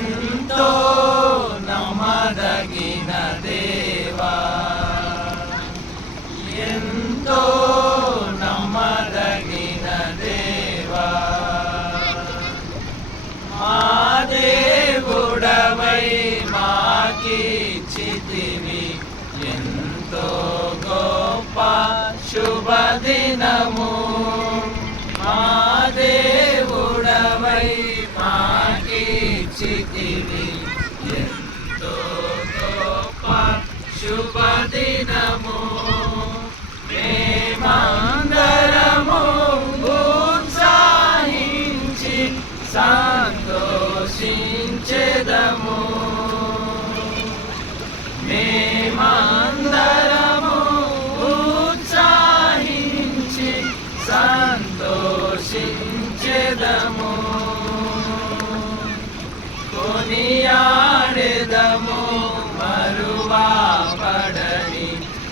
ఎంతో నమ్మదగిన దేవా ఎంతో నమ్మదగిన దేవా మా దేవుడవై మాకిచ్చితివి ఎంతో గొప్ప శుభదినము మాకిచ్చితివి ఎంతో గొప్ప శుభదినము మేమందరము ఉత్సాహించి సంతోషించెదము మేమందరము ఉత్సాహించి సంతోషించెదము. కొనియాడెదము మరువాపడని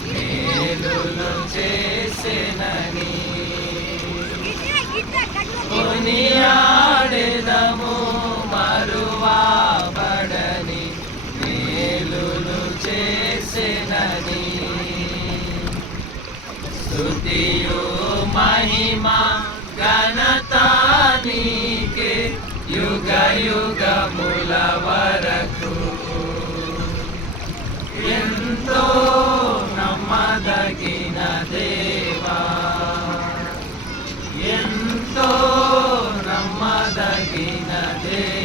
మేలులు చేసినని. కొనియాడెదము మరువాపడని మేలులు చేసినని. స్తుతియు మహిమ ఘనత నీకే యుగ యుగ Yeah.